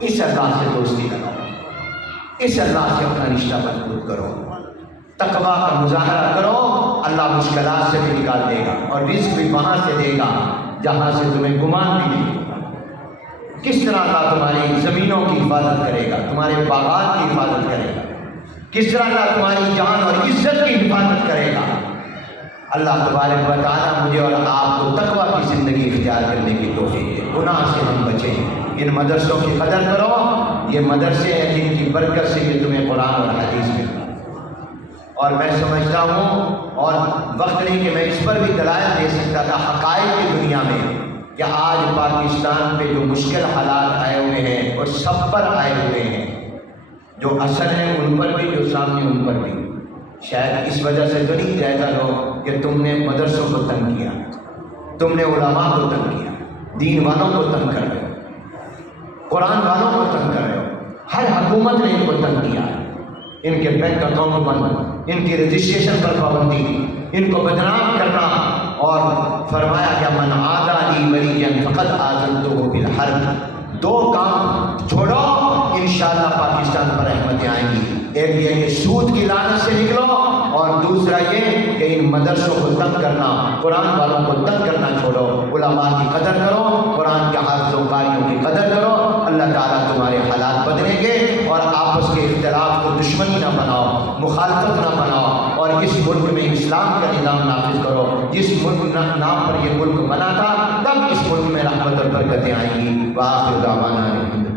اس اللہ سے دوستی کرو, اس اللہ سے اپنا رشتہ مضبوط کرو, تقویٰ کا مظاہرہ کرو. اللہ مشکلات سے بھی نکال دے گا اور رزق بھی وہاں سے دے گا جہاں سے تمہیں گمان بھی نہیں ہوگا. کس طرح اللہ تمہاری زمینوں کی حفاظت کرے گا, تمہارے باغات کی حفاظت کرے گا, کس طرح اللہ تمہاری جان اور عزت کی حفاظت کرے گا. اللہ تبارک و تعالیٰ مجھے اور آپ کو تقویٰ کی زندگی اختیار کرنے کی توفیق دے. گناہ سے ہم بچیں. ان مدرسوں کی قدر کرو. یہ مدرسے ہیں جن کی برکت سے کہ تمہیں قرآن اور حدیث ملتا. اور میں سمجھتا ہوں, اور وقت نہیں کہ میں اس پر بھی دلائل دے سکتا تھا حقائق کی دنیا میں, کہ آج پاکستان پہ جو مشکل حالات آئے ہوئے ہیں اور سب پر آئے ہوئے ہیں, جو اثر ہیں ان پر بھی, جو سامنے ان پر بھی. شاید اس وجہ سے تو نہیں کہتا لوگ کہ تم نے مدرسوں کو تنگ کیا, تم نے علماء کو تنگ کیا, دین والوں کو تنگ کر رہے ہو, قرآن والوں کو تنگ کر رہے ہو. ہر حکومت نے ان کو تنگ کیا. ان کے بینک اکاؤنٹ بند, ان کی رجسٹریشن پر پابندی, ان کو بدنام کرنا. اور فرمایا کہ من عادی لی ولیًا فقد آذنتہ بالحرب. دو کام چھوڑو, انشاءاللہ پاکستان پر رحمتیں آئیں گی. ایک یہ کہ سود کی لعنت سے نکلو, اور دوسرا یہ کہ ان مدرسوں کو تنگ کرنا, قرآن والوں کو تنگ کرنا چھوڑو. علماء کی قدر کرو, قرآن کے حافظ و قاریوں کی قدر کرو. اللہ تعالیٰ تمہارے حالات بدلیں گے. اور آپس کے اختلاف کو دشمنی نہ بناؤ, مخالفت نہ بناؤ, اور اس ملک میں اسلام کا نظام نافذ کرو. جس ملک نام پر یہ ملک بنا تھا, تب اس ملک میں رحمت اور برکتیں آئیں گی. وآخر دعوانا الحمدللہ.